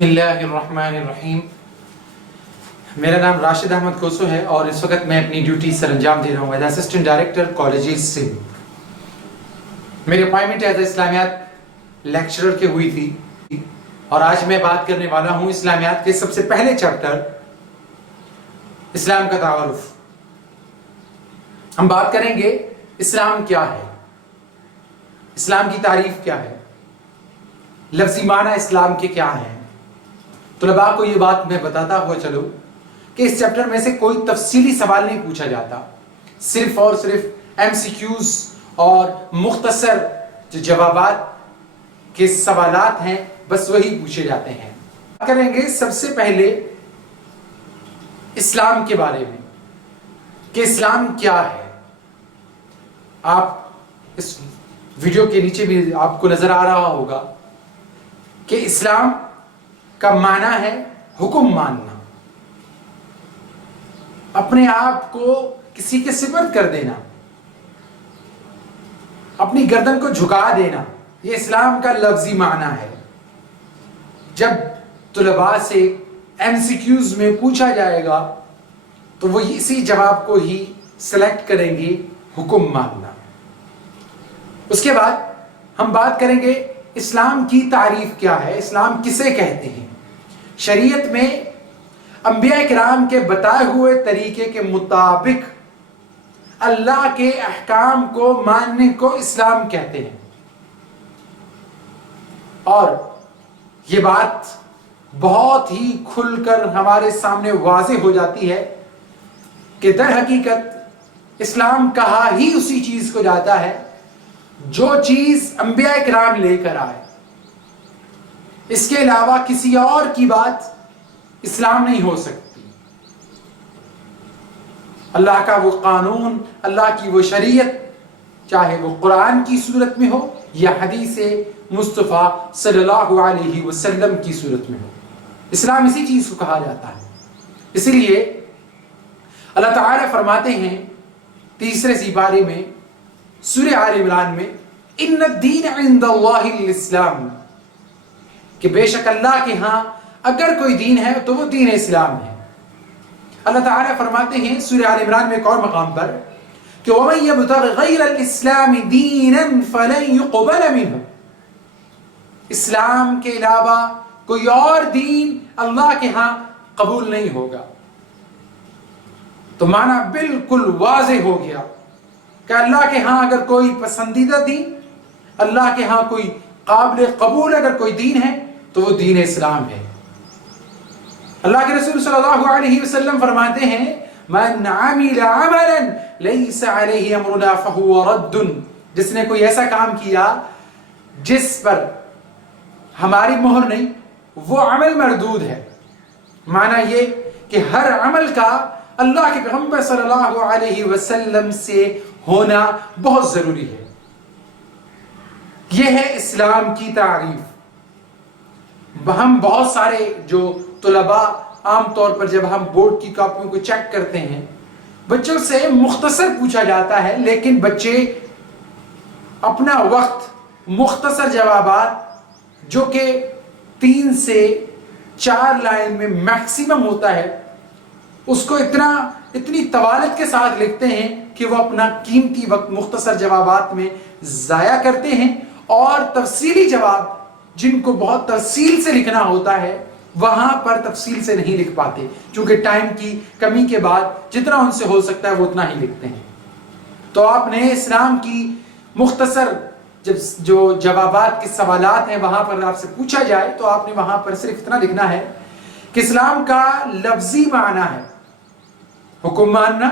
बिस्मिल्लाहिर्रहमानिर्रहीम। मेरा नाम राशिद अहमद कोसो है और इस वक्त मैं अपनी ड्यूटी सर अंजाम दे रहा हूँ एज असिस्टेंट डायरेक्टर कॉलेजेस से। मेरी अपॉइंटमेंट एज इस्लामियात लेक्चरर के हुई थी और आज मैं बात करने वाला हूँ इस्लामियात के सबसे पहले चैप्टर इस्लाम का तारुफ। हम बात करेंगे इस्लाम क्या है, इस्लाम की तारीफ क्या है, लफ्ज़ी माना इस्लाम के क्या हैं। तलबा को ये बात मैं बताता हुआ चलो कि इस चैप्टर में से कोई तफसीली सवाल नहीं पूछा जाता, सिर्फ और सिर्फ एमसीक्यूज और मुख्तसर जो जवाबात के सवालात हैं बस वही पूछे जाते हैं। बात करेंगे सबसे पहले इस्लाम के बारे में कि इस्लाम क्या है। आप इस वीडियो के नीचे भी आपको नजर आ रहा होगा कि इस्लाम का माना है हुक्म मानना, अपने आप को किसी के सिपर्द कर देना, अपनी गर्दन को झुका देना, ये इस्लाम का लफ्जी माना है। जब तुलबा से एमसीक्यूज में पूछा जाएगा तो वो इसी जवाब को ही सिलेक्ट करेंगे, हुक्म मानना। उसके बाद हम बात करेंगे इस्लाम की तारीफ क्या है, इस्लाम किसे कहते हैं। शरीयत में अंबिया किराम के बताए हुए तरीके के मुताबिक अल्लाह के अहकाम को मानने को इस्लाम कहते हैं। और ये बात बहुत ही खुलकर हमारे सामने वाज़ेह हो जाती है कि दर हकीकत इस्लाम कहा ही उसी चीज को जाता है जो चीज अंबिया किराम लेकर आए। इसके अलावा किसी और की बात इस्लाम नहीं हो सकती। अल्लाह का वो कानून, अल्लाह की वो शरीयत, चाहे वो कुरान की सूरत में हो या हदीस मुस्तफ़ा सल्लल्लाहु अलैहि वसल्लम की सूरत में हो, इस्लाम इसी चीज को कहा जाता है। इसलिए अल्लाह ताला फरमाते हैं तीसरे सिपारे में सूरह आल इमरान में, इन्ना दीन इंदल्लाहिल इस्लाम, कि बेशक अल्लाह के यहाँ अगर कोई दीन है तो वो दीन इस्लाम है। अल्लाह ताला फरमाते हैं सूरह आल इमरान में एक और मकाम पर कि वमन यब्तगि गैरल इस्लाम दीनन फलन युक़बल मिन्हु, इस्लाम के अलावा कोई और दीन अल्लाह के यहाँ कबूल नहीं होगा। तो माना बिल्कुल वाज़ेह हो गया कि अल्लाह के यहाँ अगर कोई पसंदीदा दीन, अल्लाह के यहाँ कोई काबिल कबूल अगर कोई दीन है तो वो दीन इस्लाम है। अल्लाह के रसूल सल्लल्लाहु अलैहि वसल्लम फरमाते हैं, मन अमिला अमलन लैसा अलैहि अमरुना फहुव रद्दुन, जिसने कोई ऐसा काम किया जिस पर हमारी मोहर नहीं, वो अमल मरदूद है। माना ये कि हर अमल का अल्लाह के पैगंबर सल्लल्लाहु अलैहि वसल्लम से होना बहुत जरूरी है। यह है इस्लाम की तारीफ। हम बहुत सारे जो तुलबा आम तौर पर जब हम बोर्ड की कॉपियों को चेक करते हैं, बच्चों से मुख्तसर पूछा जाता है, लेकिन बच्चे अपना वक्त मुख्तसर जवाबात जो कि 3 से 4 लाइन में मैक्सिमम होता है, उसको इतनी तवालत के साथ लिखते हैं कि वो अपना कीमती वक्त मुख्तसर जवाबात में ज़ाया करते हैं और तफसीली जवाब जिनको बहुत तफसील से लिखना होता है वहां पर तफसील से नहीं लिख पाते, क्योंकि टाइम की कमी के बाद जितना उनसे हो सकता है वो उतना ही लिखते हैं। तो आपने इस्लाम की मुख्तसर जब जो जवाबात के सवालात हैं वहां पर आपसे पूछा जाए तो आपने वहां पर सिर्फ इतना लिखना है कि इस्लाम का लफ्जी माना है हुक्म मानना,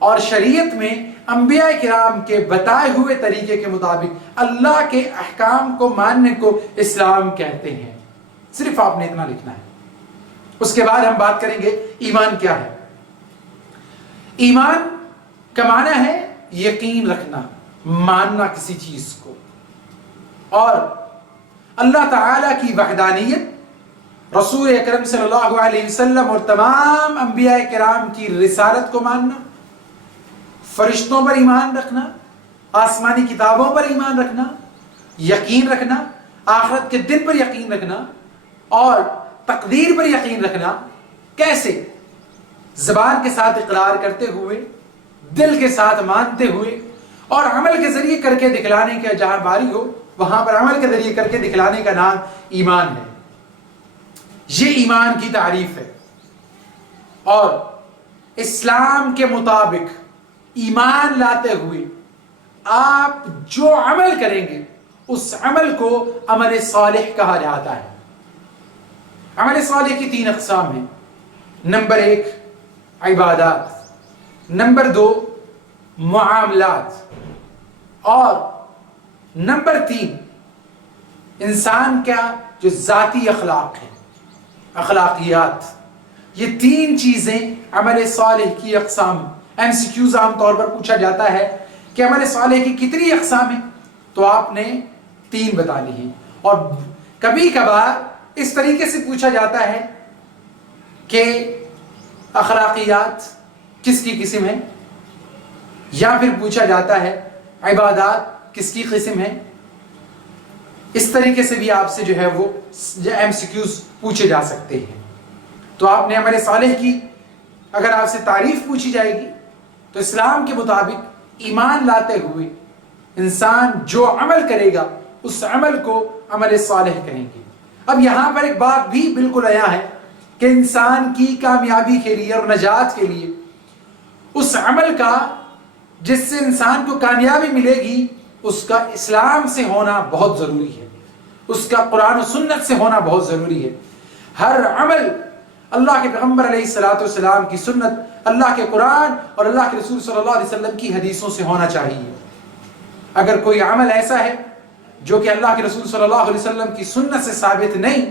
और शरीयत में अंबिया किराम के बताए हुए तरीके के मुताबिक अल्लाह के अहकाम को मानने को इस्लाम कहते हैं। सिर्फ आपने इतना लिखना है। उसके बाद हम बात करेंगे ईमान क्या है। ईमान का माना है यकीन रखना, मानना किसी चीज को, और अल्लाह ताला की वहदानियत, रसूल अकरम सल्लल्लाहु अलैहि वसल्लम और तमाम अंबिया किराम की रिसालत को मानना, फरिश्तों पर ईमान रखना, आसमानी किताबों पर ईमान रखना, यकीन रखना, आखिरत के दिन पर यकीन रखना, और تقدیر پر یقین رکھنا کیسے؟ زبان کے ساتھ اقرار کرتے ہوئے، دل کے ساتھ مانتے ہوئے، اور عمل کے ذریعے کر کے دکھلانے کا، جہاں باری ہو وہاں پر عمل کے ذریعے کر کے دکھلانے کا نام ایمان ہے۔ یہ ایمان کی تعریف ہے۔ اور اسلام کے مطابق ایمان لاتے ہوئے آپ جو عمل کریں گے اس عمل کو عمل صالح کہا جاتا ہے۔ عمل صالح کی 3 اقسام ہیں۔ نمبر 1 عبادات، نمبر 2 معاملات، اور نمبر 3 انسان کا جو ذاتی اخلاق ہے، اخلاقیات۔ یہ 3 چیزیں عمل صالح کی اقسام۔ MCQs عام طور پر پوچھا جاتا ہے کہ عمل صالح کی کتنی اقسام ہیں، تو آپ نے 3 بتا لی ہیں۔ اور کبھی کبھار اس طریقے سے پوچھا جاتا ہے کہ اخلاقیات کس کی قسم ہے، یا پھر پوچھا جاتا ہے عبادات کس کی قسم ہے۔ اس طریقے سے بھی آپ سے جو ہے وہ MCQs پوچھے جا سکتے ہیں۔ تو آپ نے عمل صالح کی اگر آپ سے تعریف پوچھی جائے گی تو اسلام کے مطابق ایمان لاتے ہوئے انسان جو عمل کرے گا اس عمل کو عمل صالح کہیں گے۔ اب یہاں پر ایک بات بھی بالکل عیاں ہے کہ انسان کی کامیابی کے لیے اور نجات کے لیے اس عمل کا جس سے انسان کو کامیابی ملے گی اس کا اسلام سے ہونا بہت ضروری ہے، اس کا قرآن و سنت سے ہونا بہت ضروری ہے۔ ہر عمل اللہ کے پیغمبر علیہ السلام کی سنت، اللہ کے قرآن اور اللہ کے رسول صلی اللہ علیہ وسلم کی حدیثوں سے ہونا چاہیے۔ اگر کوئی عمل ایسا ہے جو کہ اللہ کے رسول صلی اللہ علیہ وسلم کی سنت سے ثابت نہیں،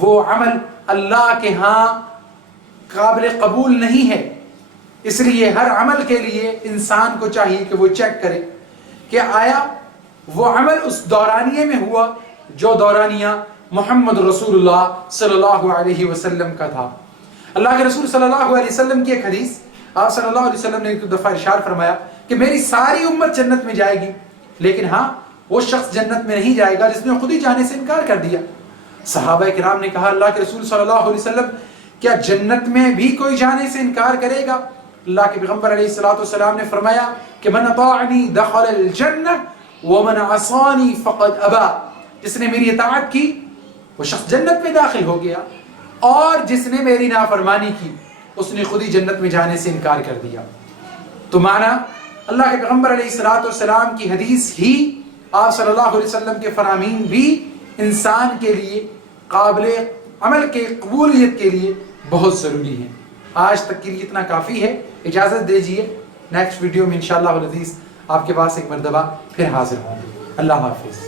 وہ عمل اللہ کے ہاں قابل قبول نہیں ہے۔ اس لیے ہر عمل کے لیے انسان کو چاہیے کہ وہ چیک کرے کہ آیا وہ عمل اس دورانیے میں ہوا جو دورانیہ محمد رسول اللہ صلی اللہ علیہ وسلم کا تھا۔ اللہ کے رسول صلی اللہ علیہ وسلم کی ایک حدیث، آپ صلی اللہ علیہ وسلم نے ایک دفعہ ارشاد فرمایا کہ میری ساری امت جنت میں جائے گی، لیکن ہاں وہ شخص جنت میں نہیں جائے گا جس نے خود ہی جانے سے انکار کر دیا۔ صحابہ کرام نے کہا اللہ کے رسول صلی اللہ علیہ وسلم کیا جنت میں بھی کوئی جانے سے انکار کرے گا؟ اللہ کے پیغمبر علیہ السلام نے فرمایا کہ من اطاعنی دخل الجنہ ومن عصانی فقد ابا، جس نے میری اطاعت کی وہ شخص جنت میں داخل ہو گیا، اور جس نے میری نافرمانی کی اس نے خود ہی جنت میں جانے سے انکار کر دیا۔ تو معنی اللہ کے پیغمبر علیہ السلام کی حدیث ہی، آپ صلی اللہ علیہ وسلم کے فرامین بھی انسان کے لیے قابل عمل کے قبولیت کے لیے بہت ضروری ہیں۔ آج تک کے لیے اتنا کافی ہے، اجازت دیجیے، نیکسٹ ویڈیو میں انشاءاللہ العزیز آپ کے پاس ایک مرتبہ پھر حاضر ہوں گے۔ اللہ حافظ۔